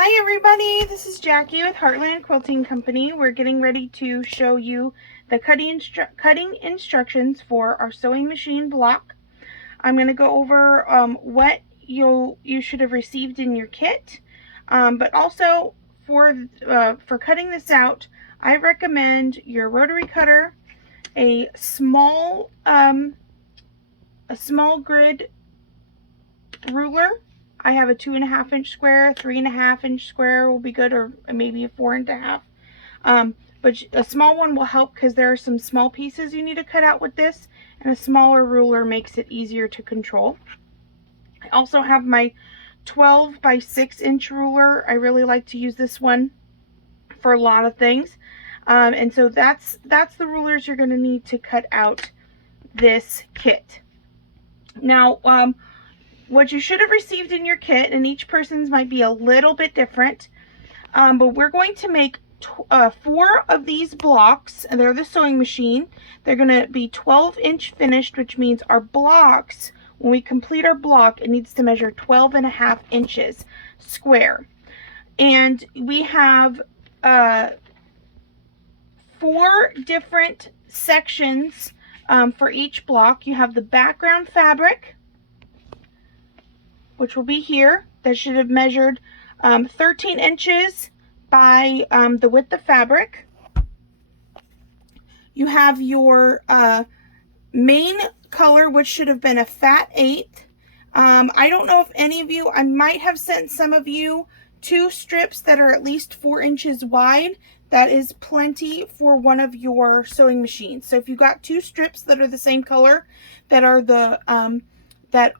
Hi everybody, this is Jackie with Heartland Quilting Company. We're getting ready to show you the cutting instructions for our sewing machine block. I'm going to go over what you should have received in your kit, but also for cutting this out, I recommend your rotary cutter, a small grid ruler. I have a 2.5-inch square, 3.5-inch square will be good, or maybe a 4.5. But a small one will help because there are some small pieces you need to cut out with this, and a smaller ruler makes it easier to control. I also have my 12 by 6-inch ruler. I really like to use this one for a lot of things. And so that's the rulers you're going to need to cut out this kit. Now, what you should have received in your kit, and each person's might be a little bit different, but we're going to make 4 of these blocks, and they're the sewing machine. They're going to be 12-inch finished, which means our blocks, when we complete our block, it needs to measure 12.5 inches square. And we have 4 different sections for each block. You have the background fabric, which will be here. That should have measured 13 inches by the width of fabric. You have your main color, which should have been a fat 1/8. I don't know if any of you, I might have sent some of you 2 strips that are at least 4 inches wide. That is plenty for one of your sewing machines. So if you got 2 strips that are the same color, that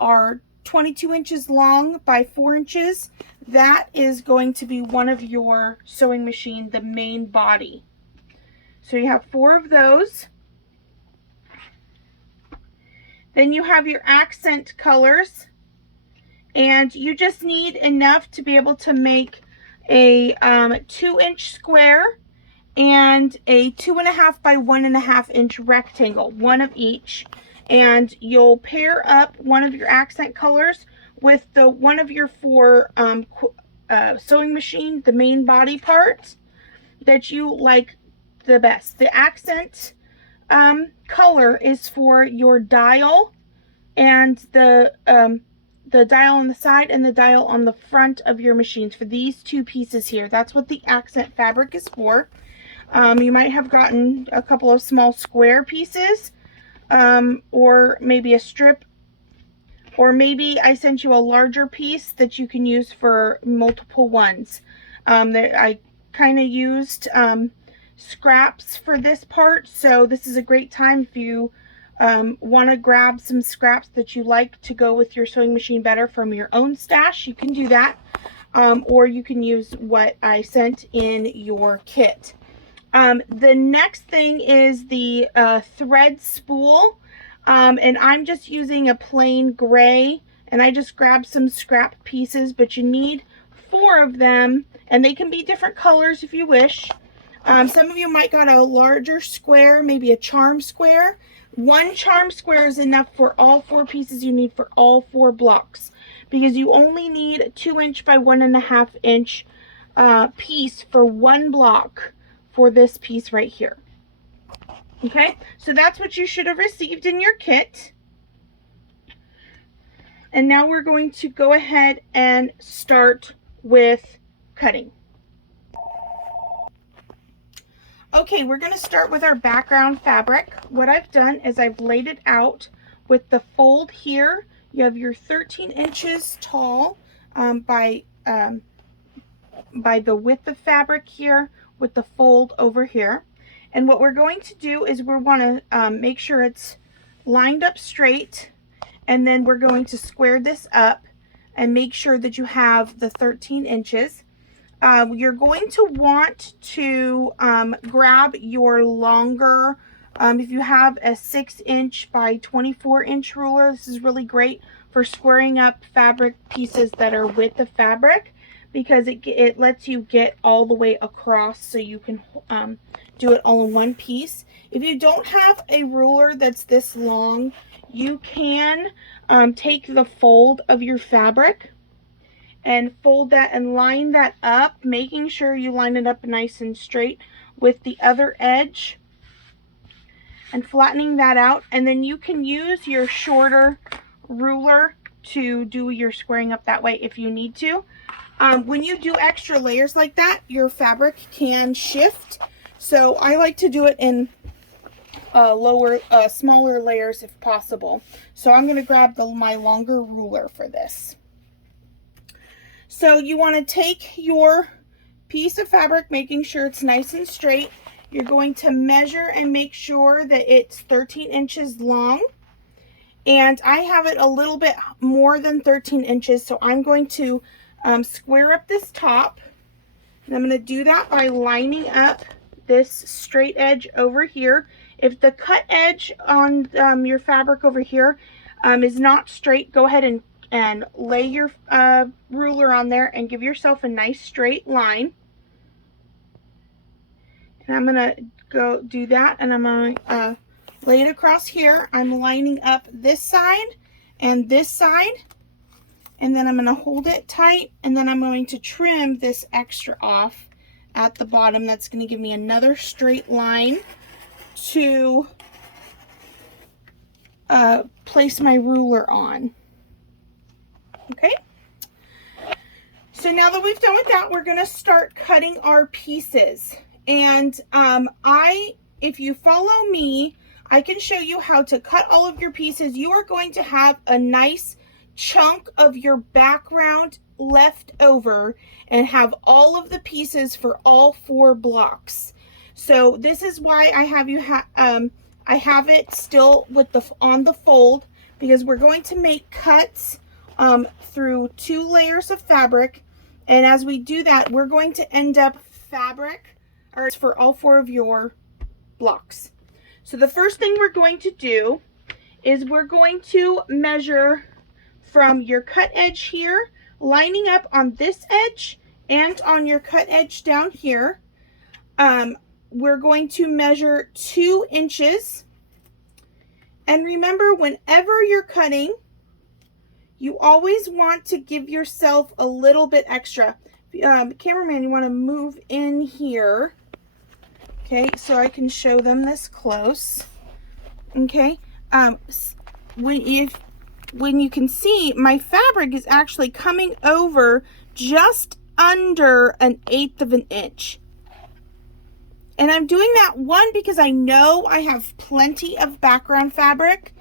are 22 inches long by 4 inches, that is going to be one of your sewing machine, the main body. So you have 4 of those. Then you have your accent colors, and you just need enough to be able to make a 2-inch square and a 2.5 by 1.5 inch rectangle, one of each. And you'll pair up one of your accent colors with one of your 4 sewing machine, the main body part that you like the best. The accent color is for your dial, and the dial on the side and the dial on the front of your machines, for these 2 pieces here. That's what the accent fabric is for. You might have gotten a couple of small square pieces, or maybe a strip, or maybe I sent you a larger piece that you can use for multiple ones. I kind of used scraps for this part, so this is a great time if you want to grab some scraps that you like to go with your sewing machine better from your own stash. You can do that, or you can use what I sent in your kit. The next thing is the thread spool, and I'm just using a plain gray, and I just grabbed some scrap pieces, but you need 4 of them, and they can be different colors if you wish. Some of you might got a larger square, maybe a charm square. 1 charm square is enough for all 4 pieces you need for all 4 blocks, because you only need a 2-inch by 1.5 inch piece for 1 block for this piece right here. Okay, so that's what you should have received in your kit. And now we're going to go ahead and start with cutting. Okay, we're going to start with our background fabric. What I've done is I've laid it out with the fold here. You have your 13 inches tall by the width of fabric here, with the fold over here. And what we're going to do is we want to make sure it's lined up straight, and then we're going to square this up and make sure that you have the 13 inches. You're going to want to grab your longer, if you have a 6-inch by 24-inch ruler, this is really great for squaring up fabric pieces that are width of fabric, because it lets you get all the way across, so you can do it all in one piece. If you don't have a ruler that's this long, you can take the fold of your fabric and fold that and line that up, making sure you line it up nice and straight with the other edge and flattening that out. And then you can use your shorter ruler to do your squaring up that way if you need to. When you do extra layers like that, your fabric can shift. So I like to do it in smaller layers if possible. So I'm going to grab my longer ruler for this. So you want to take your piece of fabric, making sure it's nice and straight. You're going to measure and make sure that it's 13 inches long. And I have it a little bit more than 13 inches, so I'm going to square up this top. And I'm going to do that by lining up this straight edge over here. If the cut edge on your fabric over here is not straight, go ahead and lay your ruler on there and give yourself a nice straight line. And I'm going to go do that, and I'm going to lay it across here. I'm lining up this side and this side, and then I'm going to hold it tight, and then I'm going to trim this extra off at the bottom. That's going to give me another straight line to place my ruler on. Okay, so now that we've done with that, we're going to start cutting our pieces. And if you follow me, I can show you how to cut all of your pieces. You are going to have a nice chunk of your background left over and have all of the pieces for all 4 blocks. So this is why I have I have it still with on the fold, because we're going to make cuts through 2 layers of fabric. And as we do that, we're going to end up fabric for all 4 of your blocks. So the first thing we're going to do is we're going to measure from your cut edge here, lining up on this edge and on your cut edge down here. We're going to measure 2 inches. And remember, whenever you're cutting, you always want to give yourself a little bit extra. Cameraman, you want to move in here. Okay, so I can show them this close. Okay, when you can see, my fabric is actually coming over just under 1/8 of an inch. And I'm doing that, one, because I know I have plenty of background fabric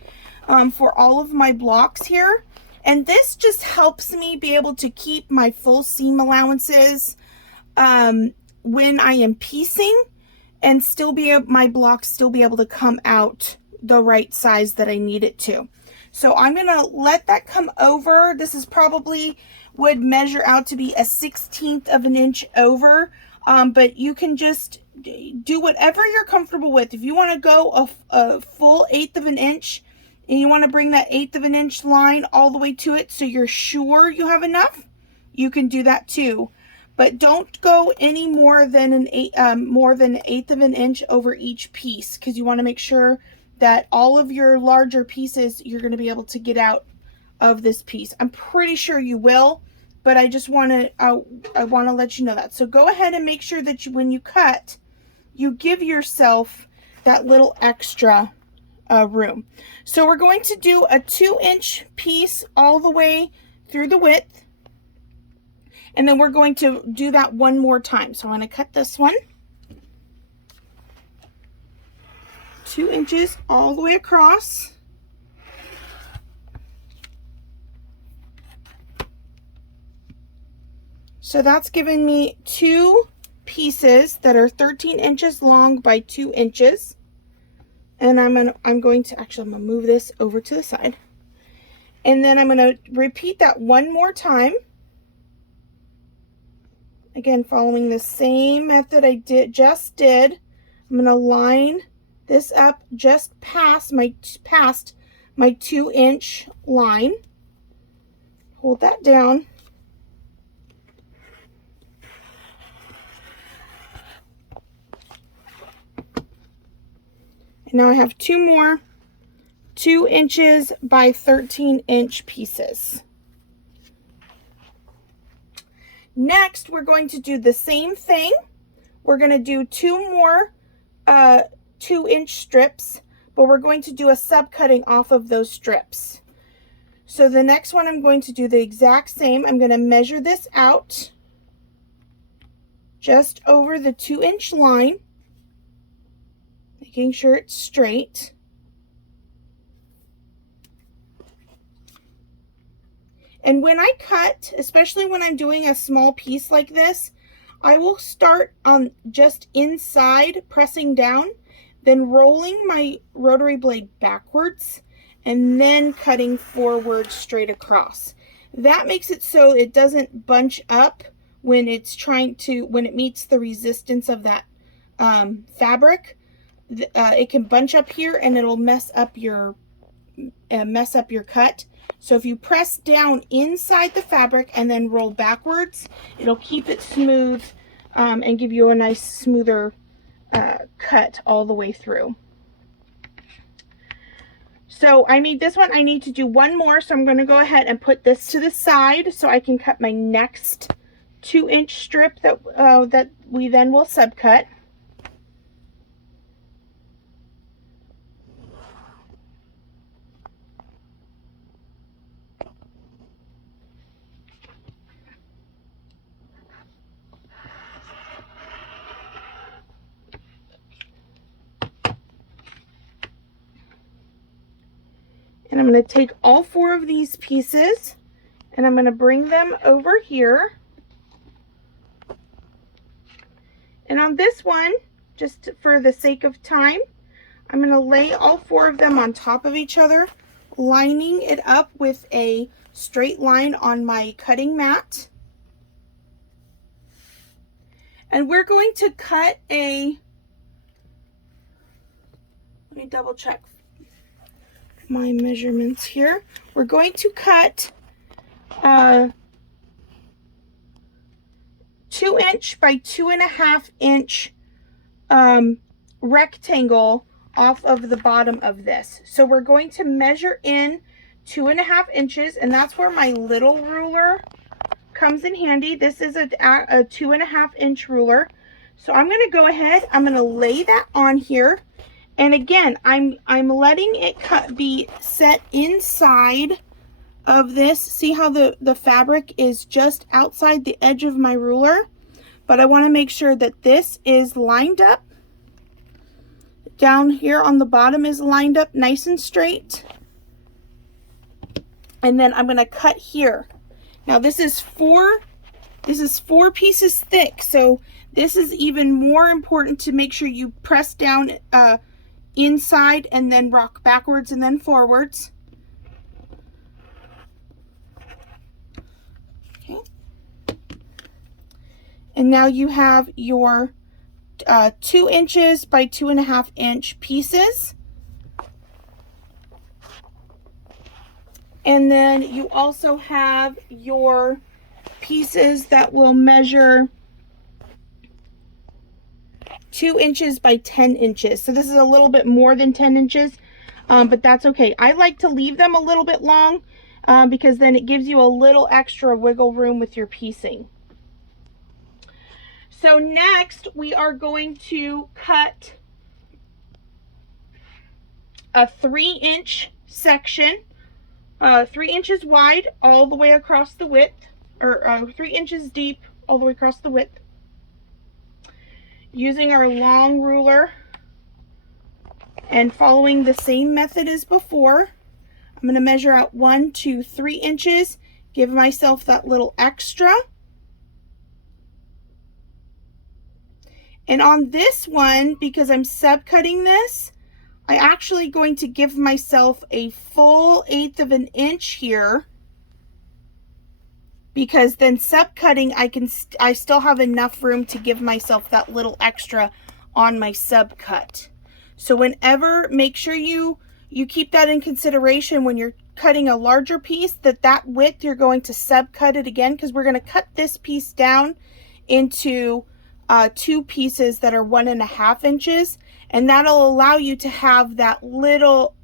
for all of my blocks here. And this just helps me be able to keep my full seam allowances when I am piecing, and still my blocks still be able to come out the right size that I need it to. So I'm going to let that come over. This is probably would measure out to be 1/16 of an inch over, but you can just do whatever you're comfortable with. If you want to go a full 1/8 of an inch, and you want to bring that 1/8 of an inch line all the way to it so you're sure you have enough, you can do that too. But don't go any more than an 1/8 of an inch over each piece, because you want to make sure that all of your larger pieces you're going to be able to get out of this piece. I'm pretty sure you will, but I just want to I want to let you know that. So go ahead and make sure that when you cut, you give yourself that little extra room. So we're going to do a 2-inch piece all the way through the width. And then we're going to do that one more time. So I'm going to cut this one. 2 inches all the way across. So that's given me 2 pieces that are 13 inches long by 2 inches. And I'm going to move this over to the side. And then I'm going to repeat that one more time. Again, following the same method I just did. I'm going to line this up just past my 2-inch line. Hold that down. And now I have 2 more 2 inches by 13 inch pieces. Next, we're going to do the same thing. We're going to do 2 more 2-inch strips, but we're going to do a subcutting off of those strips. So the next one, I'm going to do the exact same. I'm going to measure this out just over the 2-inch line, making sure it's straight. And when I cut, especially when I'm doing a small piece like this, I will start on just inside, pressing down, then rolling my rotary blade backwards, and then cutting forward straight across. That makes it so it doesn't bunch up when it's when it meets the resistance of that fabric. It can bunch up here and it'll mess up your cut. So if you press down inside the fabric and then roll backwards, it'll keep it smooth and give you a nice smoother cut all the way through. So I made this one. I need to do one more, so I'm going to go ahead and put this to the side so I can cut my next 2-inch strip that we then will subcut. And I'm going to take all 4 of these pieces and I'm going to bring them over here. And on this one, just for the sake of time, I'm going to lay all 4 of them on top of each other, lining it up with a straight line on my cutting mat. And we're going to cut let me double check my measurements here. We're going to cut 2-inch by 2.5-inch rectangle off of the bottom of this. So we're going to measure in 2.5 inches, and that's where my little ruler comes in handy. This is a 2.5-inch ruler. So I'm going to go ahead, I'm going to lay that on here. And again, I'm letting it be set inside of this. See how the fabric is just outside the edge of my ruler? But I want to make sure that this is lined up. Down here on the bottom is lined up nice and straight. And then I'm going to cut here. Now this is 4 pieces thick, so this is even more important to make sure you press down inside and then rock backwards and then forwards. Okay. And now you have your 2 inches by 2.5 inch pieces. And then you also have your pieces that will measure 2 inches by 10 inches. So this is a little bit more than 10 inches, but that's okay. I like to leave them a little bit long because then it gives you a little extra wiggle room with your piecing. So next we are going to cut a 3-inch section, 3 inches wide all the way across the width, or 3 inches deep all the way across the width. Using our long ruler and following the same method as before, I'm going to measure out 1, 2, 3 inches, give myself that little extra. And on this one, because I'm subcutting this, I'm actually going to give myself a full 1/8 of an inch here, because then subcutting, I still have enough room to give myself that little extra on my subcut. So whenever, make sure you keep that in consideration when you're cutting a larger piece, that width you're going to subcut it again, because we're going to cut this piece down into 2 pieces that are 1.5 inches, and that'll allow you to have that little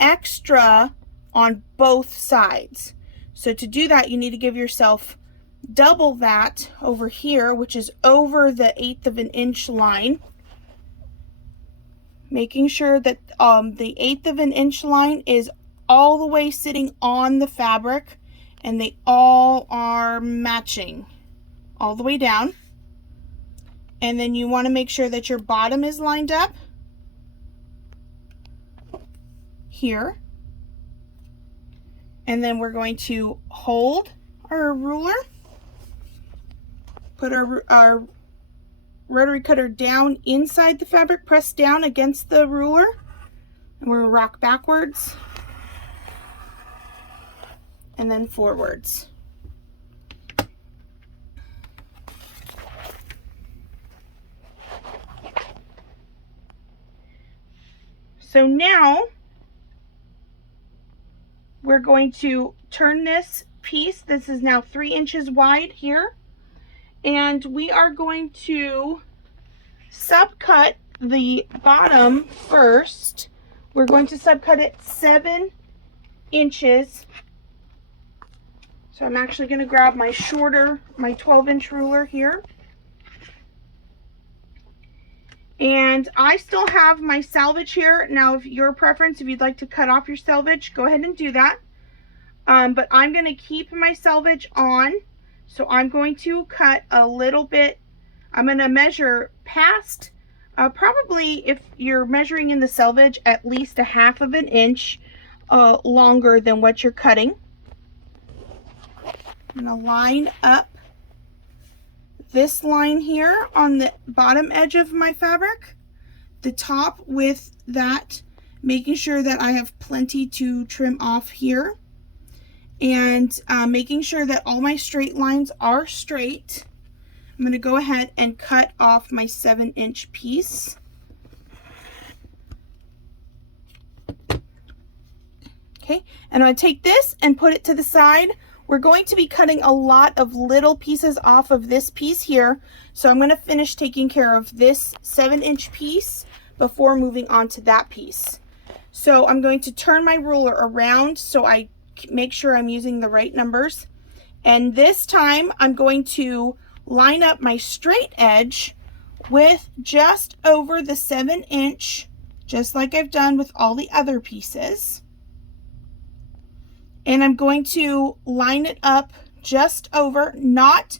extra on both sides. So to do that, you need to give yourself double that over here, which is over the 1/8 of an inch line, making sure that the 1/8 of an inch line is all the way sitting on the fabric and they all are matching all the way down. And then you want to make sure that your bottom is lined up here. And then we're going to hold our ruler, put our rotary cutter down inside the fabric, press down against the ruler, and we're going to rock backwards and then forwards. So now we're going to turn this piece. This is now 3 inches wide here. And we are going to subcut the bottom first. We're going to subcut it 7 inches. So I'm actually going to grab my 12-inch ruler here. And I still have my selvage here. Now, if your preference, if you'd like to cut off your selvage, go ahead and do that. But I'm going to keep my selvage on. So I'm going to cut a little bit. I'm going to measure past, probably if you're measuring in the selvage, at least 1/2 of an inch longer than what you're cutting. I'm going to line up this line here on the bottom edge of my fabric, the top with that, making sure that I have plenty to trim off here, and making sure that all my straight lines are straight. I'm going to go ahead and cut off my 7-inch piece. Okay, and I'm going to take this and put it to the side. We're going to be cutting a lot of little pieces off of this piece here. So I'm going to finish taking care of this 7-inch piece before moving on to that piece. So I'm going to turn my ruler around so I make sure I'm using the right numbers. And this time I'm going to line up my straight edge with just over the 7-inch, just like I've done with all the other pieces. And I'm going to line it up just over, not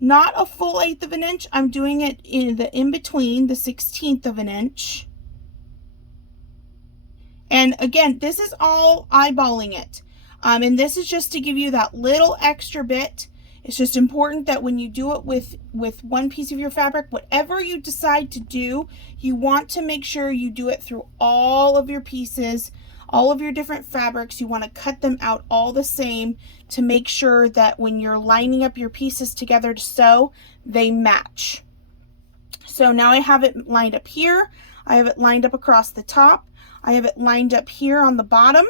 a full 1/8 of an inch. I'm doing it in between, the 1/16 of an inch. And again, this is all eyeballing it. And this is just to give you that little extra bit. It's just important that when you do it with one piece of your fabric, whatever you decide to do, you want to make sure you do it through all of your pieces, all of your different fabrics. You want to cut them out all the same to make sure that when you're lining up your pieces together to sew, they match. So now I have it lined up here. I have it lined up across the top. I have it lined up here on the bottom.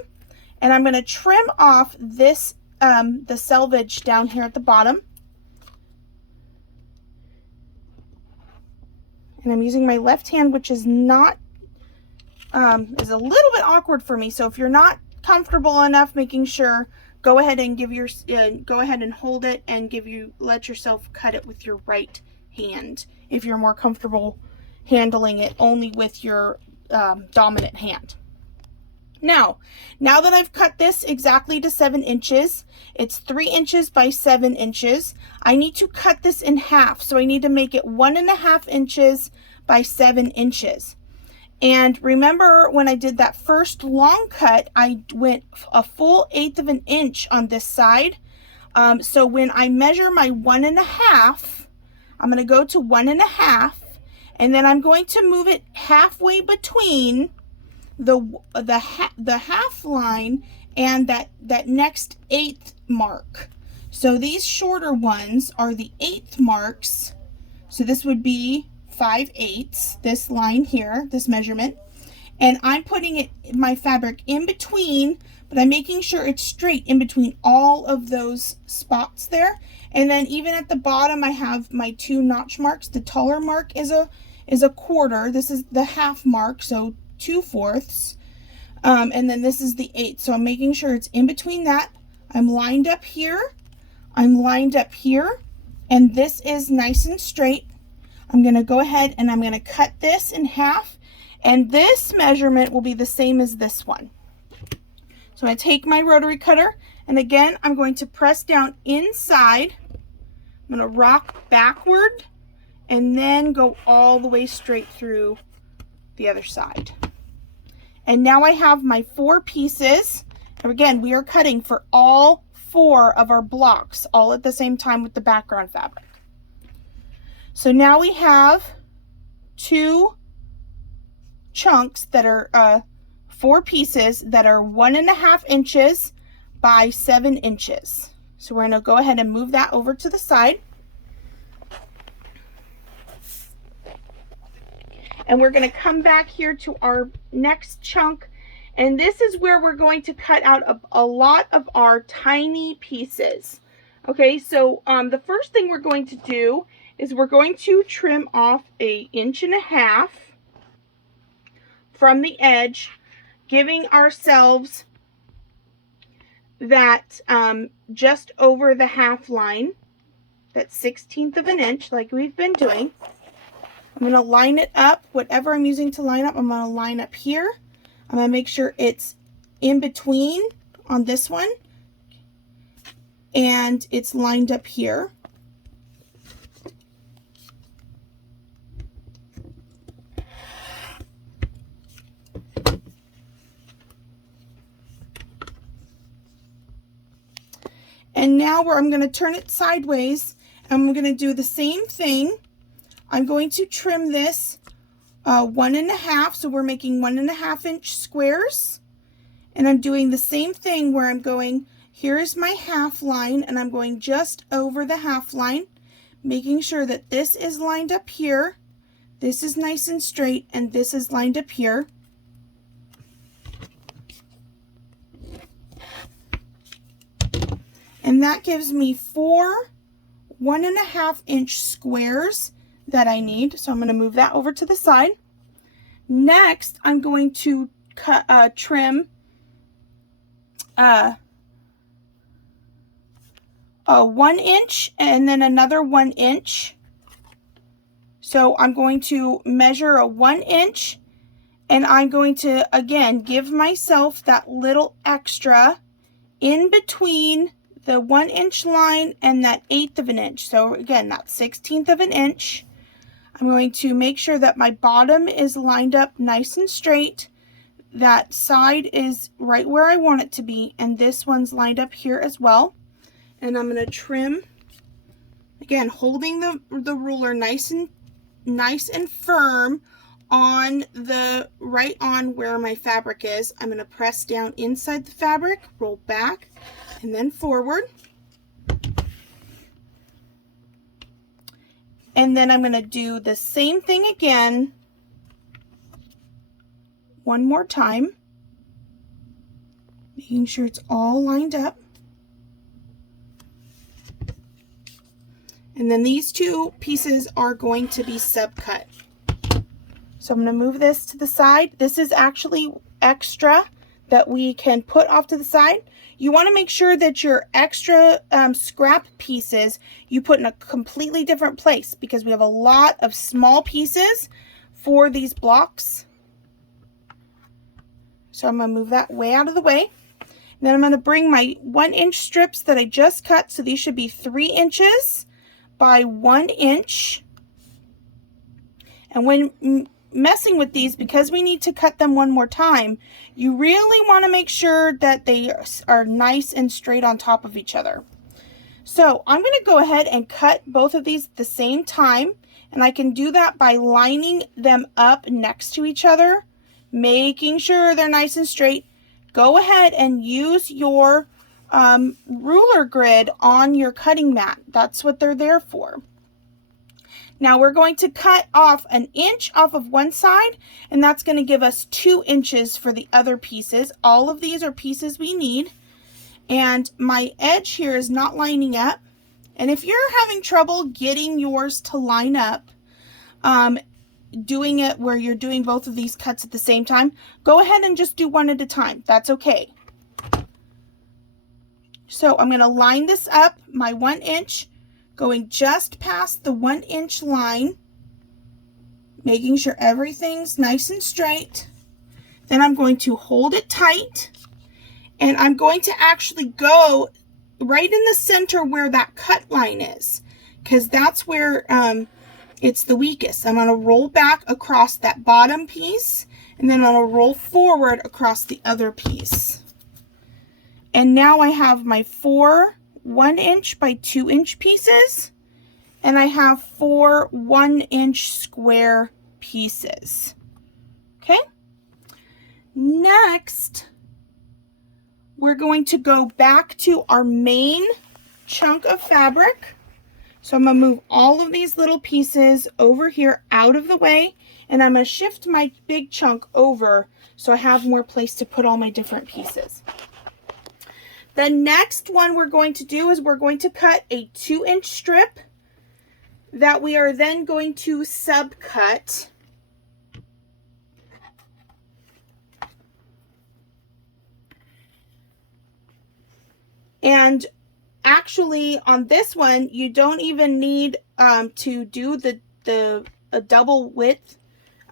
And I'm going to trim off this, the selvage down here at the bottom. And I'm using my left hand, which is not is a little bit awkward for me. So if you're not comfortable enough, making sure, go ahead and give your go ahead and hold it and let yourself cut it with your right hand if you're more comfortable handling it only with your dominant hand. Now that I've cut this exactly to 7 inches, it's 3 inches by 7 inches. I need to cut this in half, so I need to make it 1.5 inches by 7 inches. And remember when I did that first long cut, I went a full 1/8 of an inch on this side. So when I measure my 1.5, I'm going to go to 1.5, and then I'm going to move it halfway between the half line and that next 1/8 mark. So these shorter ones are the 1/8 marks. So this would be 5/8, this line here, this measurement, and I'm putting my fabric in between, but I'm making sure it's straight in between all of those spots there. And then even at the bottom, I have my 2 notch marks. The taller mark is a 1/4. This is the half mark, so 2/4. And then this is the 1/8. So I'm making sure it's in between that. I'm lined up here. I'm lined up here, and this is nice and straight. I'm going to go ahead and I'm going to cut this in half, and this measurement will be the same as this one. So I'm going to take my rotary cutter, and again, I'm going to press down inside. I'm going to rock backward and then go all the way straight through the other side. And now I have my 4 pieces. And again, we are cutting for all 4 of our blocks all at the same time with the background fabric. So now we have 2 chunks that are 4 pieces that are 1.5 inches by 7 inches. So we're going to go ahead and move that over to the side. And we're going to come back here to our next chunk. And this is where we're going to cut out a lot of our tiny pieces. Okay, so the first thing we're going to do is we're going to trim off 1.5 inches from the edge, giving ourselves that just over the half line, that 1/16 of an inch like we've been doing. I'm going to line it up, whatever I'm using to line up, I'm going to line up here. I'm going to make sure it's in between on this one, and it's lined up here. And now where I'm going to turn it sideways, I'm going to do the same thing. I'm going to trim this 1.5, so we're making 1.5 inch squares. And I'm doing the same thing where I'm going, here's my half line, and I'm going just over the half line, making sure that this is lined up here, this is nice and straight, and this is lined up here. And that gives me 4 1.5 inch squares that I need. So I'm going to move that over to the side. Next, I'm going to trim a 1 inch and then another 1 inch. So I'm going to measure a 1 inch, and I'm going to, again, give myself that little extra in between the 1 inch line and that 1/8 of an inch. So again, that's 1/16 of an inch. I'm going to make sure that my bottom is lined up nice and straight. That side is right where I want it to be, and this one's lined up here as well. And I'm going to trim, again, holding the ruler nice and firm on the right on where my fabric is. I'm going to press down inside the fabric, roll back, and then forward. And then I'm going to do the same thing again one more time, making sure it's all lined up. And then these 2 pieces are going to be subcut. So I'm going to move this to the side. This is actually extra that we can put off to the side. You want to make sure that your extra scrap pieces you put in a completely different place, because we have a lot of small pieces for these blocks. So I'm going to move that way out of the way. And then I'm going to bring my 1 inch strips that I just cut. So these should be 3 inches by 1 inch. And when messing with these, because we need to cut them one more time, you really want to make sure that they are nice and straight on top of each other. So I'm going to go ahead and cut both of these at the same time, and I can do that by lining them up next to each other, making sure they're nice and straight. Go ahead and use your ruler grid on your cutting mat. That's what they're there for. Now we're going to cut off 1 inch off of one side, and that's going to give us 2 inches for the other pieces. All of these are pieces we need, and my edge here is not lining up. And if you're having trouble getting yours to line up, doing it where you're doing both of these cuts at the same time, go ahead and just do one at a time. That's okay. So I'm going to line this up, my 1 inch, going just past the 1 inch line, making sure everything's nice and straight. Then I'm going to hold it tight, and I'm going to actually go right in the center where that cut line is, because that's where it's the weakest. I'm going to roll back across that bottom piece, and then I'm going to roll forward across the other piece. And now I have my 4 1 inch by 2 inch pieces, and I have 4 1 inch square pieces. Okay. Next, we're going to go back to our main chunk of fabric. So I'm going to move all of these little pieces over here out of the way, and I'm going to shift my big chunk over so I have more place to put all my different pieces. The next one we're going to do is we're going to cut a 2 inch strip that we are then going to subcut. And actually on this one, you don't even need to do a double width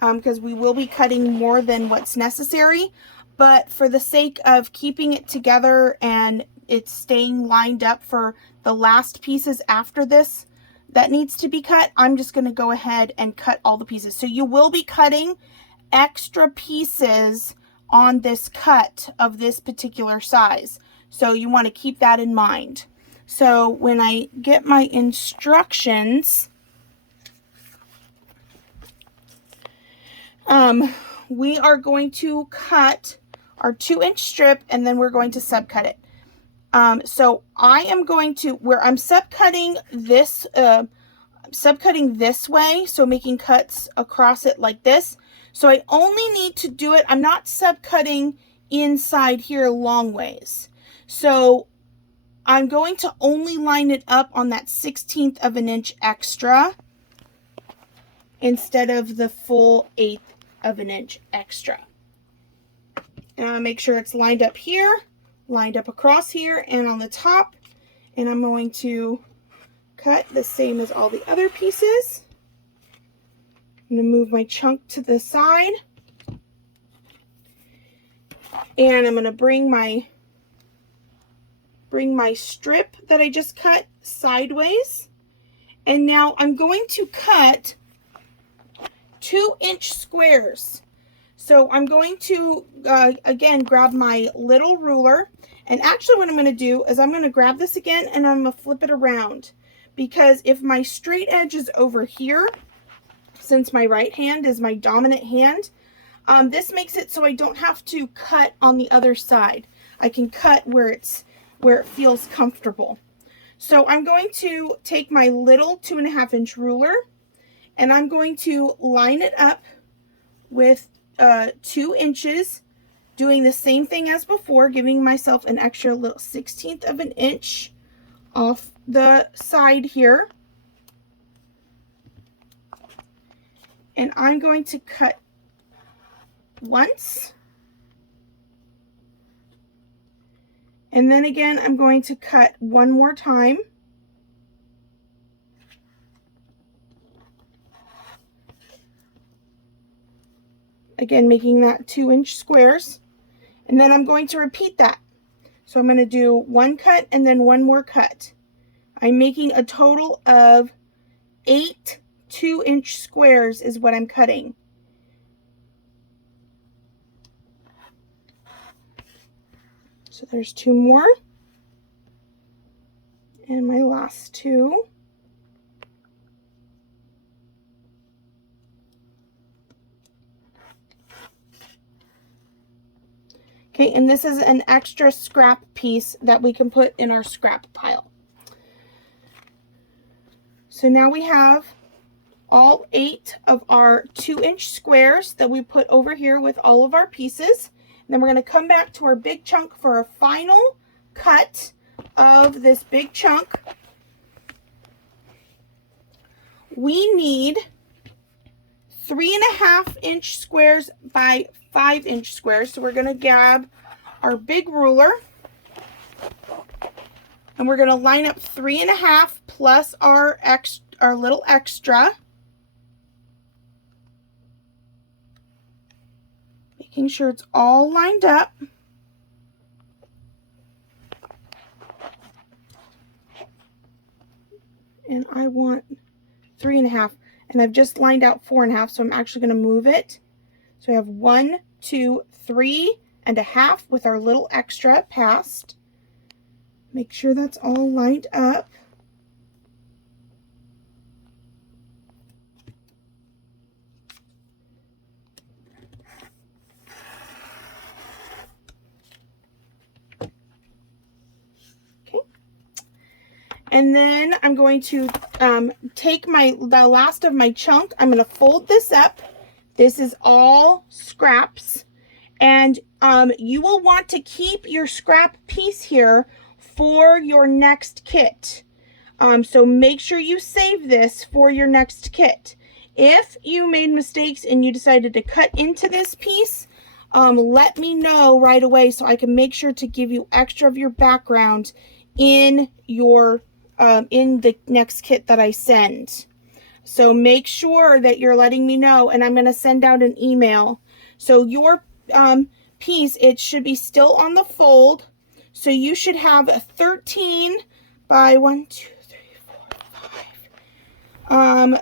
because we will be cutting more than what's necessary. But for the sake of keeping it together and it's staying lined up for the last pieces after this that needs to be cut, I'm just going to go ahead and cut all the pieces. So you will be cutting extra pieces on this cut of this particular size. So you want to keep that in mind. So when I get my instructions, we are going to cut our 2 inch strip, and then we're going to subcut it. So I am going to, where I'm subcutting this way, so making cuts across it like this. So I only need to do it, I'm not subcutting inside here long ways. So I'm going to only line it up on that 1/16 of an inch extra instead of the full 1/8 of an inch extra. And make sure it's lined up here, lined up across here, and on the top. And I'm going to cut the same as all the other pieces. I'm going to move my chunk to the side. And I'm going to bring my strip that I just cut sideways. And now I'm going to cut 2 inch squares. So I'm going to, again, grab my little ruler. And actually what I'm going to do is I'm going to grab this again and I'm going to flip it around. Because if my straight edge is over here, since my right hand is my dominant hand, this makes it so I don't have to cut on the other side. I can cut where it feels comfortable. So I'm going to take my little 2.5 inch ruler and I'm going to line it up with 2 inches, doing the same thing as before, giving myself an extra little 1/16 of an inch off the side here. And I'm going to cut once. And then again, I'm going to cut one more time. Again, making that 2 inch squares. And then I'm going to repeat that. So I'm going to do one cut and then one more cut. I'm making a total of 8 2 inch squares is what I'm cutting. So there's 2 more. And my last 2. Okay, and this is an extra scrap piece that we can put in our scrap pile. So now we have all 8 of our 2 inch squares that we put over here with all of our pieces. And then we're going to come back to our big chunk for a final cut of this big chunk. We need 3.5 inch squares by 5 inch squares. So we're going to grab our big ruler And we're going to line up 3.5 plus our little extra. Making sure it's all lined up. And I want 3.5, and I've just lined out 4.5, so I'm actually going to move it. So I have 1, 2, 3.5 with our little extra past. Make sure that's all lined up. Okay. And then I'm going to take the last of my chunk. I'm going to fold this up. This is all scraps. And you will want to keep your scrap piece here for your next kit. So make sure you save this for your next kit. If you made mistakes and you decided to cut into this piece, let me know right away so I can make sure to give you extra of your background in your in the next kit that I send. So make sure that you're letting me know, and I'm going to send out an email. So your piece, it should be still on the fold. So you should have a 13 by 1, 2, 3, 4, 5.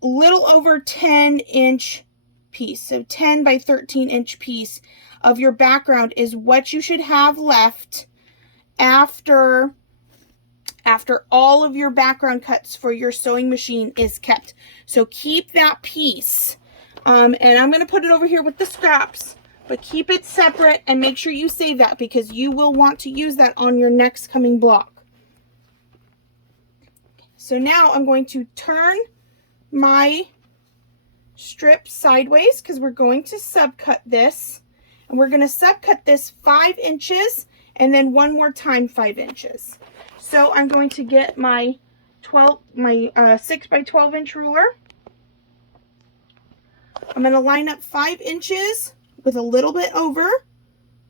Little over 10-inch piece. So 10 by 13-inch piece of your background is what you should have left after all of your background cuts for your sewing machine is kept. So keep that piece. And I'm going to put it over here with the scraps, but keep it separate and make sure you save that because you will want to use that on your next coming block. So now I'm going to turn my strip sideways because we're going to subcut this, and we're going to subcut this 5 inches and then one more time 5 inches. So I'm going to get my 6 by 12 inch ruler. I'm going to line up 5 inches with a little bit over,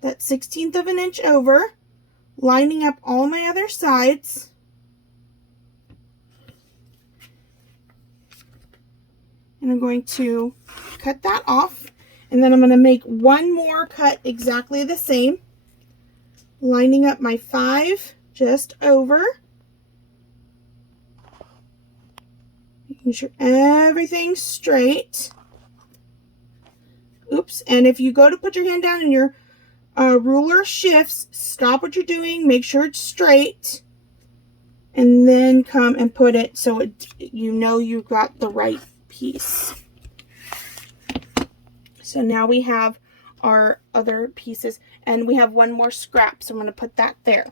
that 1/16 of an inch over, lining up all my other sides. And I'm going to cut that off, and then I'm going to make one more cut exactly the same, lining up my 5 just over, making sure everything's straight. Oops, and if you go to put your hand down and your ruler shifts, stop what you're doing, make sure it's straight, and then come and put it so you know you got the right piece. So now we have our other pieces, and we have one more scrap, so I'm going to put that there.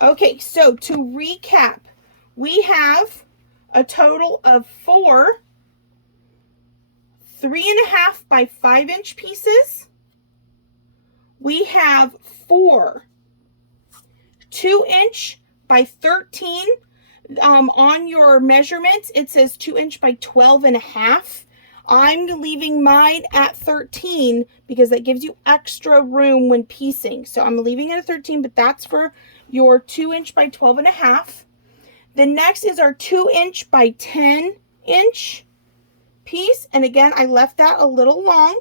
Okay, so to recap, we have a total of 4 3.5 by 5 inch pieces. We have 4 2-inch by 13. On your measurements, it says 2-inch by 12.5. I'm leaving mine at 13 because that gives you extra room when piecing. So I'm leaving it at 13, but that's for your 2-inch by 12.5. The next is our 2-inch by 10-inch piece, and again I left that a little long.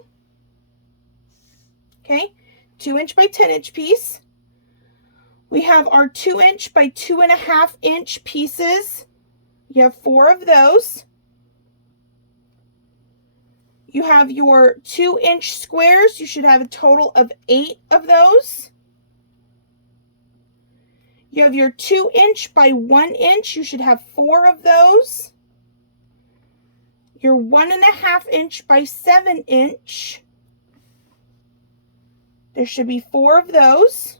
Okay, 2-inch by 10-inch piece. We have our 2-inch by 2.5-inch pieces. You have 4 of those. You have your 2-inch squares. You should have a total of 8 of those. You have your 2-inch by 1-inch. You should have 4 of those. Your 1.5-inch by 7-inch. There should be 4 of those.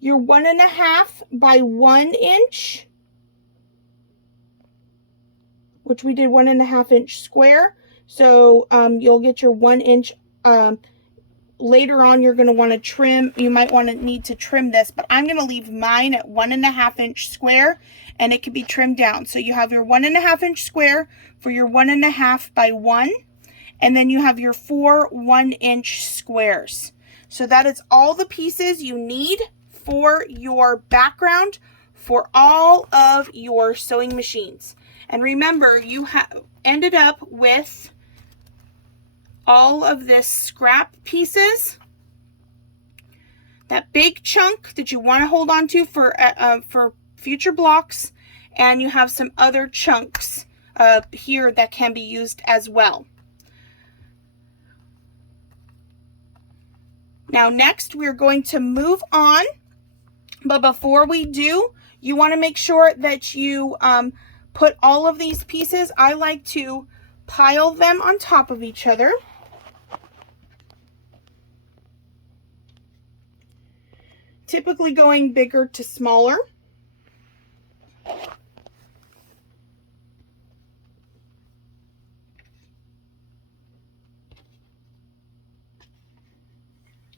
Your 1.5 by 1-inch, which we did 1.5-inch square. So you'll get your 1-inch. Later on, you're going to want to trim. You might need to trim this, but I'm going to leave mine at 1.5-inch square, and it can be trimmed down. So you have your 1.5-inch square for your 1.5 by 1, and then you have your 4 1-inch squares. So that is all the pieces you need for your background for all of your sewing machines. And remember, you have ended up with all of this scrap pieces, that big chunk that you want to hold on to for future blocks, and you have some other chunks here that can be used as well. Now next we're going to move on, but before we do, you want to make sure that you put all of these pieces. I like to pile them on top of each other. Typically going bigger to smaller.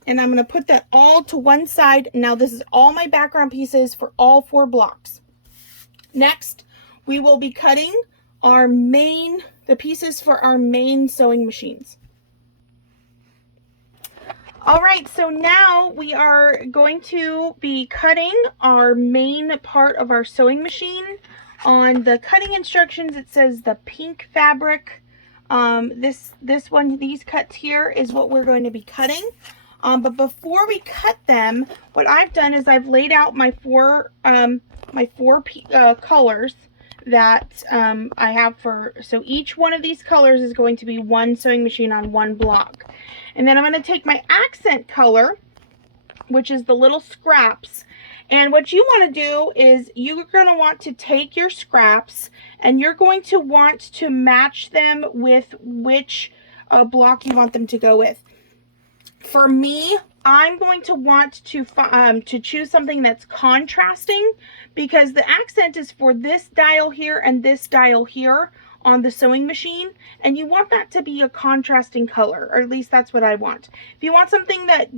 And I'm going to put that all to one side. Now this is all my background pieces for all 4 blocks. Next, we will be cutting the pieces for our main sewing machines. All right, so now we are going to be cutting our main part of our sewing machine. On the cutting instructions, it says the pink fabric. These cuts here is what we're going to be cutting. But before we cut them, what I've done is I've laid out my four colors that I have so each one of these colors is going to be one sewing machine on one block. And then I'm going to take my accent color, which is the little scraps. And what you want to do is you're going to want to take your scraps and you're going to want to match them with which block you want them to go with. For me, I'm going to want to choose something that's contrasting, because the accent is for this dial here and this dial here on the sewing machine, and you want that to be a contrasting color, or at least that's what I want. If you want something that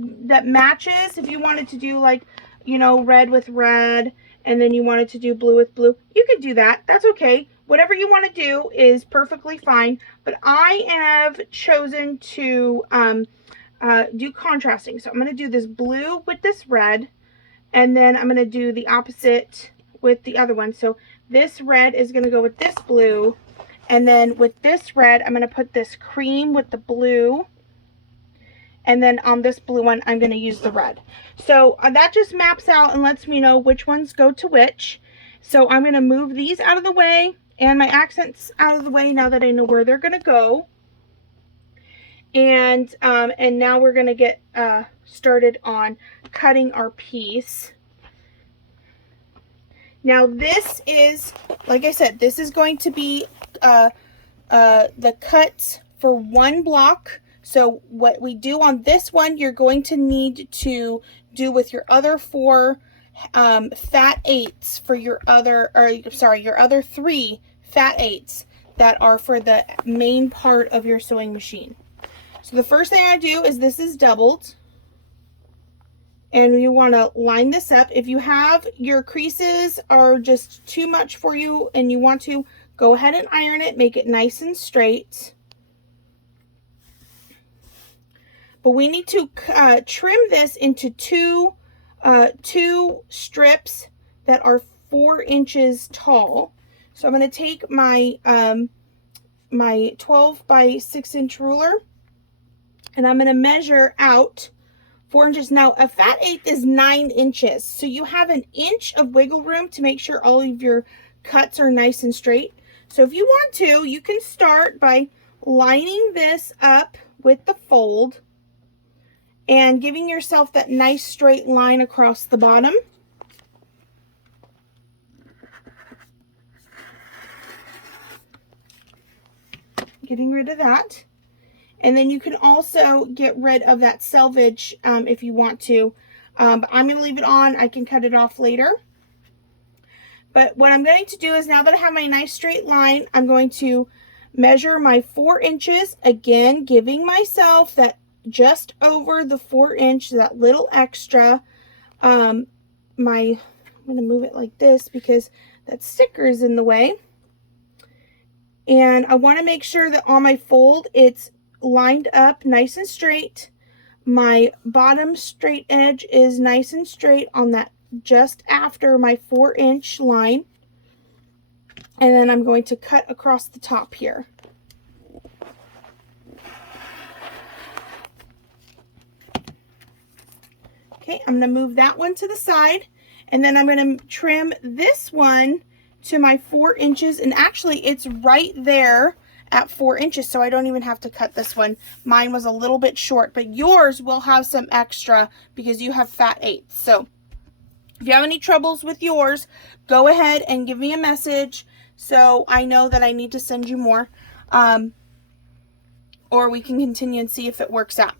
matches, if you wanted to do like, you know, red with red, and then you wanted to do blue with blue, you could do that. That's okay. Whatever you want to do is perfectly fine, but I have chosen to do contrasting. So I'm going to do this blue with this red, and then I'm going to do the opposite with the other one. So this red is going to go with this blue, and then with this red I'm going to put this cream with the blue, and then on this blue one I'm going to use the red. So that just maps out and lets me know which ones go to which. So I'm going to move these out of the way and my accents out of the way now that I know where they're going to go. And now we're going to get started on cutting our piece. Now this is, like I said, this is going to be the cuts for one block. So what we do on this one, you're going to need to do with your other 4 fat 8s for your other, your other 3 fat 8s that are for the main part of your sewing machine. So the first thing I do is this is doubled, and you want to line this up. If you have your creases are just too much for you and you want to, go ahead and iron it, make it nice and straight. But we need to trim this into two strips that are 4 inches tall. So I'm going to take my my 12 by 6 inch ruler, and I'm going to measure out 4 inches. Now a fat 8 is 9 inches, so you have an inch of wiggle room to make sure all of your cuts are nice and straight. So if you want to, you can start by lining this up with the fold and giving yourself that nice straight line across the bottom. Getting rid of that. And then you can also get rid of that selvage if you want to. But I'm going to leave it on. I can cut it off later. But what I'm going to do is, now that I have my nice straight line, I'm going to measure my 4 inches. Again, giving myself that just over the 4 inch, that little extra. I'm going to move it like this because that sticker is in the way. And I want to make sure that on my fold, it's lined up nice and straight. my bottom straight edge is nice and straight on that just after my 4-inch line. And then I'm going to cut across the top here. Okay, I'm going to move that one to the side, and then I'm going to trim this one to my 4 inches, and actually it's right there at 4 inches, so I don't even have to cut this one. Mine was a little bit short, but yours will have some extra because you have fat 8s. So if you have any troubles with yours, go ahead and give me a message so I know that I need to send you more, or we can continue and see if it works out.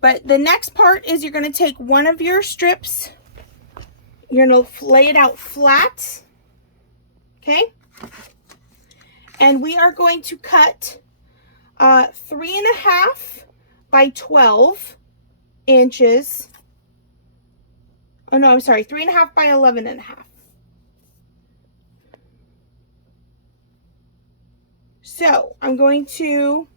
But the next part is you're going to take one of your strips, you're going to lay it out flat, okay? And we are going to cut 3.5 by 12 inches. Oh no, I'm sorry, 3.5 by 11.5. So I'm going to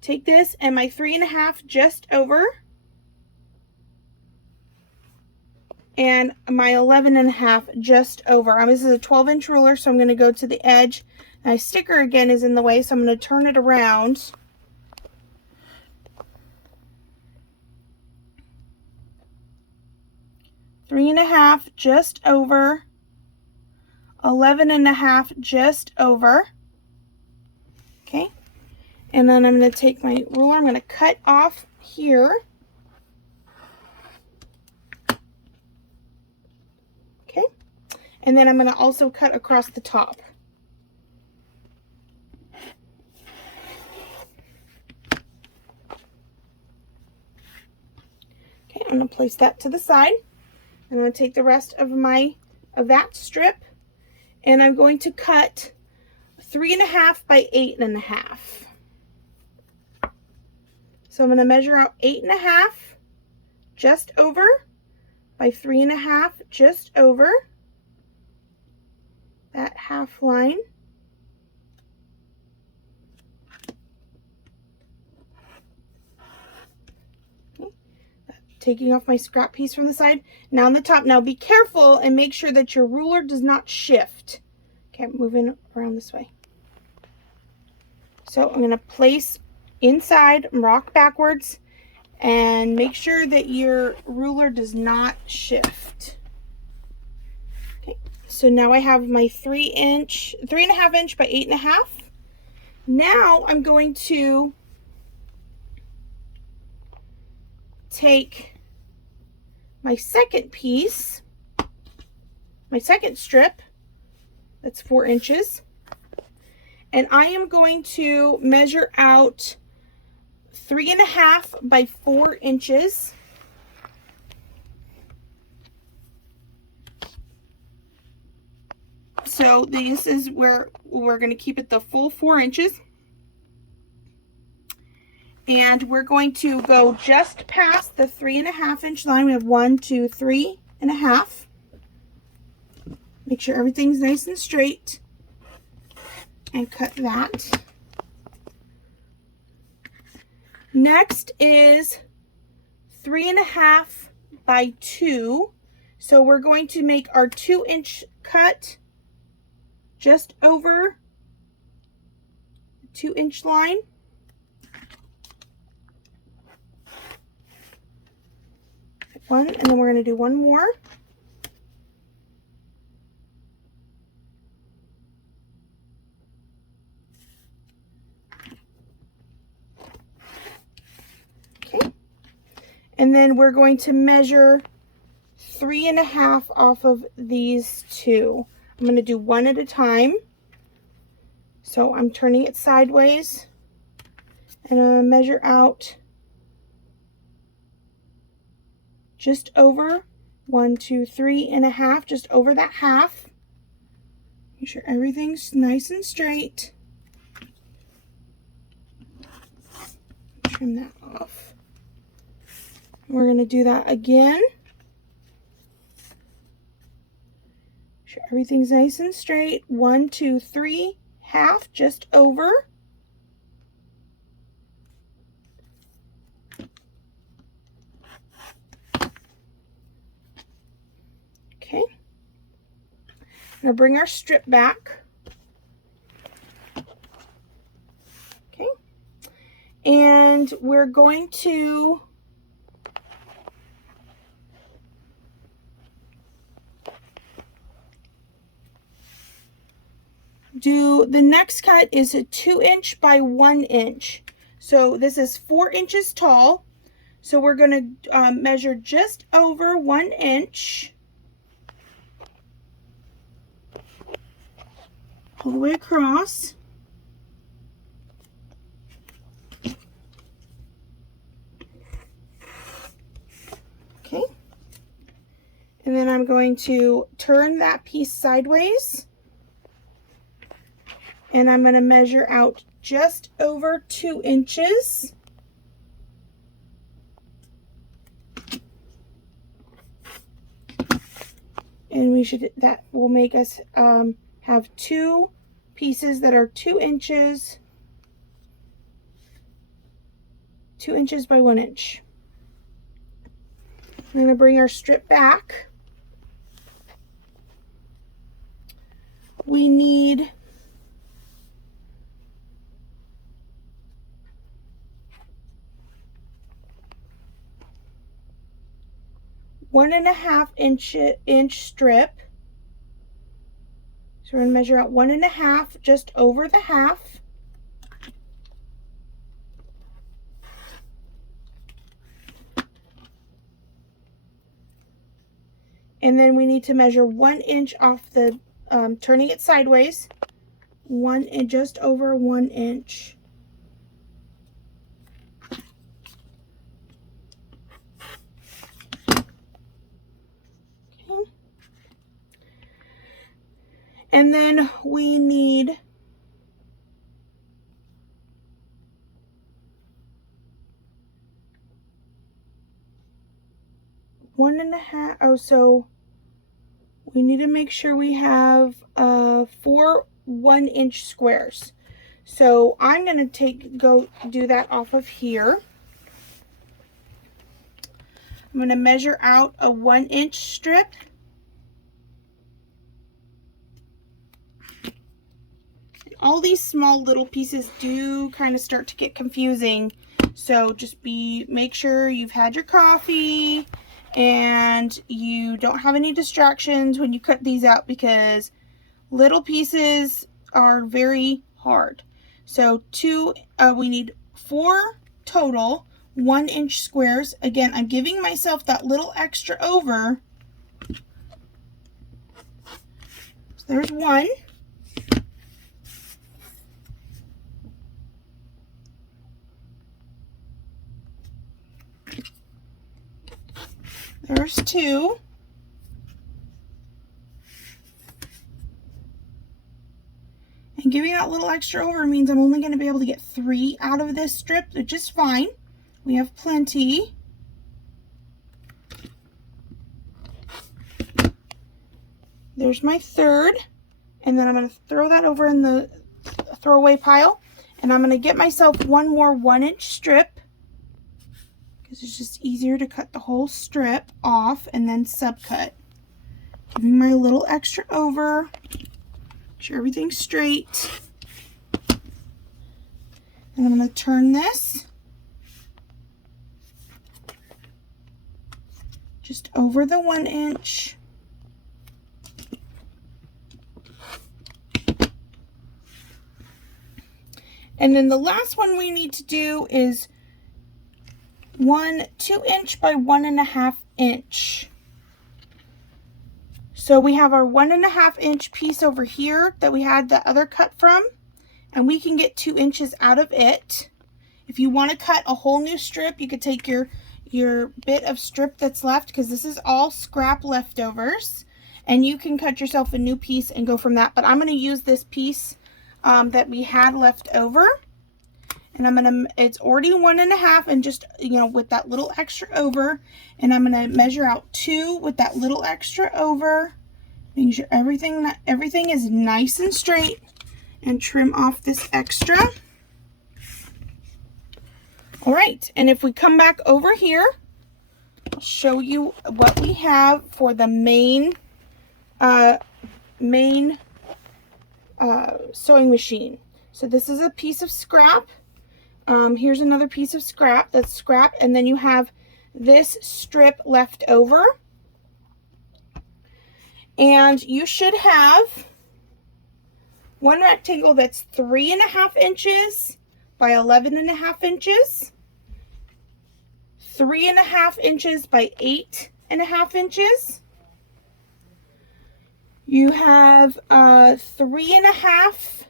take this and my 3.5 just over, and my 11.5 just over. This is a 12-inch ruler, so I'm going to go to the edge. My sticker again is in the way, so I'm going to turn it around. Three and a half just over, 11.5 just over. Okay, and then I'm going to take my ruler, I'm going to cut off here. Okay, and then I'm going to also cut across the top. Okay, I'm going to place that to the side. I'm going to take the rest of that strip, and I'm going to cut 3.5 by 8.5. So I'm going to measure out 8.5 just over by 3.5 just over that half line. Okay. Taking off my scrap piece from the side. Now on the top, now be careful and make sure that your ruler does not shift. Okay, I'm moving around this way. So I'm going to place inside, rock backwards, and make sure that your ruler does not shift. Okay, so now I have my 3.5 inch by 8.5. Now I'm going to take my second piece, my second strip, that's 4 inches, and I am going to measure out 3.5 by 4 inches. So this is where we're going to keep it the full 4 inches. And we're going to go just past the 3.5 inch line. We have 1, 2, 3.5. Make sure everything's nice and straight. And cut that. Next is 3.5 by 2. So we're going to make our 2-inch cut just over the 2-inch line. One, and then we're going to do one more. Okay, and then we're going to measure 3.5 off of these two. I'm going to do one at a time. So I'm turning it sideways, and I'm going to measure out just over 1, 2, 3.5, just over that half. Make sure everything's nice and straight. Trim that off. We're going to do that again. Make sure everything's nice and straight. 1, 2, 3, half, just over. Now bring our strip back. Okay. And we're going to do, the next cut is a 2" by 1". So this is 4 inches tall. So we're going to measure just over 1 inch all the way across. Okay. And then I'm going to turn that piece sideways. And I'm going to measure out just over 2 inches. And we should, that will make us have 2 pieces that are 2 inches, 2 inches by 1 inch. I'm going to bring our strip back. We need 1.5 inch strip. So we're going to measure out 1.5 just over the half. And then we need to measure 1 inch off the, turning it sideways, just over 1 inch. Okay. And then we need 1.5. Oh, so we need to make sure we have 4 1-inch squares. So I'm going to go do that off of here. I'm going to measure out a 1-inch strip. All these small little pieces do kind of start to get confusing. So just make sure you've had your coffee and you don't have any distractions when you cut these out, because little pieces are very hard. So we need 4 total 1-inch squares. Again, I'm giving myself that little extra over. So there's 1. There's 2. And giving that little extra over means I'm only going to be able to get 3 out of this strip, which is fine. We have plenty. There's my 3rd. And then I'm going to throw that over in the throwaway pile. And I'm going to get myself 1 more 1-inch strip, because it's just easier to cut the whole strip off and then subcut. Giving my little extra over. Make sure everything's straight. And I'm going to turn this just over the 1 inch. And then the last one we need to do is 2 inch by 1.5 inch. So we have our 1.5 inch piece over here that we had the other cut from, and we can get 2 inches out of it. If you want to cut a whole new strip, you could take your bit of strip that's left, because this is all scrap leftovers, and you can cut yourself a new piece and go from that. But I'm going to use this piece that we had left over. And it's already 1.5, and just, with that little extra over, and I'm going to measure out 2 with that little extra over, making sure everything is nice and straight, and trim off this extra. All right, and if we come back over here, I'll show you what we have for the main main sewing machine. So this is a piece of scrap. Here's another piece of scrap. That's scrap. And then you have this strip left over. And you should have one rectangle that's 3.5 inches by 11.5 inches. 3.5 inches by 8.5 inches. You have 3.5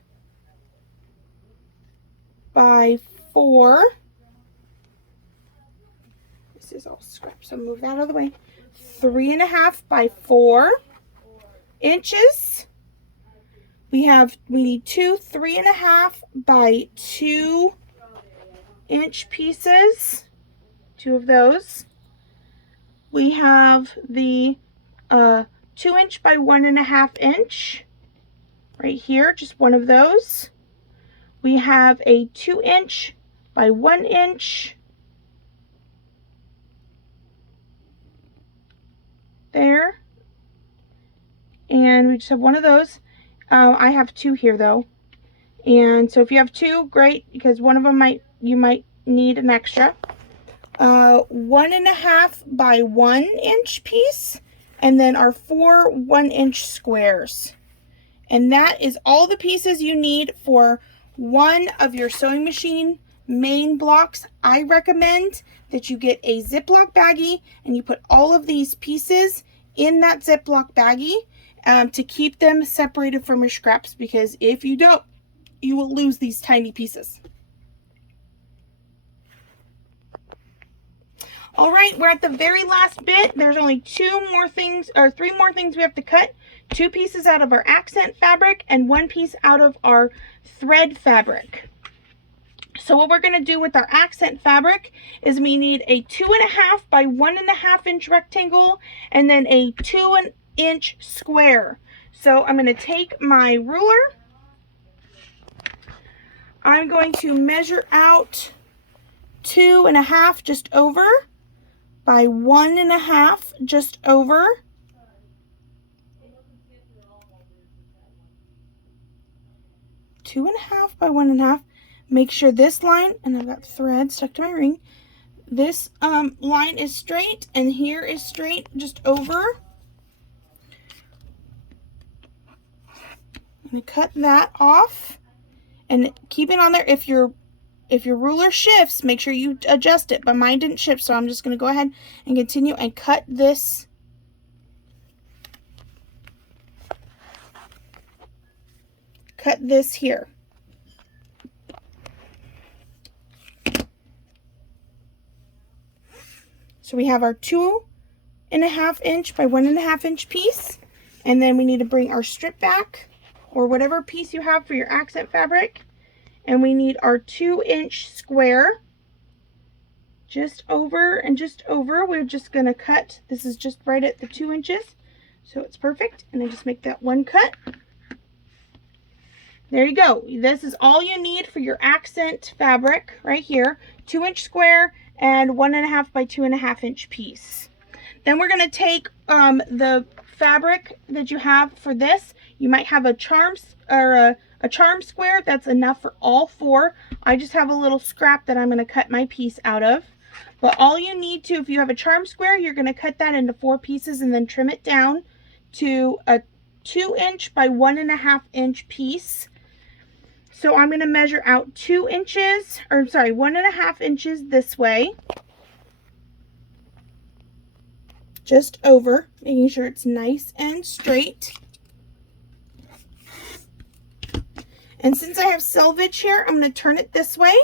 by 4. This is all scrap, so move that out of the way. 3.5 by 4 inches. We need two 3.5 by 2 inch pieces. 2 of those. We have the 2 inch by 1.5 inch right here, just one of those. We have a 2 inch by 1 inch there, and we just have one of those. I have 2 here though, and so if you have 2, great, because one of them you might need an extra. 1.5 by 1 inch piece, and then our 4 1-inch squares. And that is all the pieces you need for one of your sewing machine main blocks. I recommend that you get a Ziploc baggie and you put all of these pieces in that Ziploc baggie to keep them separated from your scraps, because if you don't, you will lose these tiny pieces. All right, we're at the very last bit. There's only 2 more things, or 3 more things we have to cut. 2 pieces out of our accent fabric and 1 piece out of our thread fabric. So what we're going to do with our accent fabric is we need a 2.5 by 1.5 inch rectangle and then a 2 inch square. So I'm going to take my ruler. I'm going to measure out 2.5 just over by 1.5 just over. Two and a half by 1.5. Make sure this line, and I've got thread stuck to my ring, this line is straight and here is straight just over. I'm going to cut that off and keep it on there. If your ruler shifts, make sure you adjust it, but mine didn't shift, so I'm just going to go ahead and continue and cut this here. So we have our 2.5 inch by 1.5 inch piece, and then we need to bring our strip back, or whatever piece you have for your accent fabric, and we need our 2 inch square just over and just over. We're just going to cut. This is just right at the 2 inches, so it's perfect, and then just make that one cut. There you go. This is all you need for your accent fabric right here. 2 inch square and 1.5 by 2.5 inch piece. Then we're going to take the fabric that you have for this. You might have a charm or a charm square. That's enough for all 4. I just have a little scrap that I'm going to cut my piece out of. But all you need to, if you have a charm square, you're going to cut that into 4 pieces and then trim it down to a 2 inch by 1.5 inch piece. So I'm going to measure out 2 inches, or sorry, 1.5 inches this way. Just over, making sure it's nice and straight. And since I have selvage here, I'm going to turn it this way.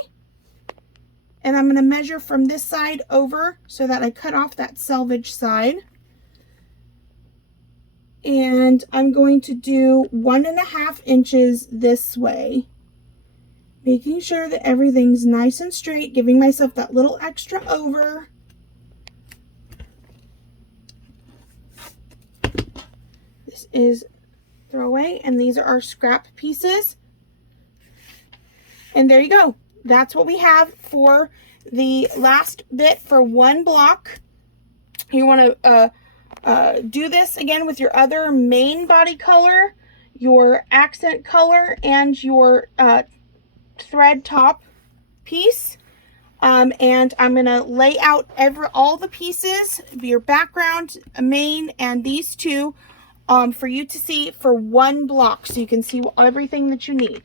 And I'm going to measure from this side over so that I cut off that selvage side. And I'm going to do 1.5 inches this way. Making sure that everything's nice and straight, giving myself that little extra over. This is throwaway, and these are our scrap pieces. And there you go. That's what we have for the last bit for one block. You want to do this again with your other main body color. your accent color and your thread top piece. And I'm gonna lay out all the pieces, your background, main, and these two, for you to see for one block, so you can see everything that you need.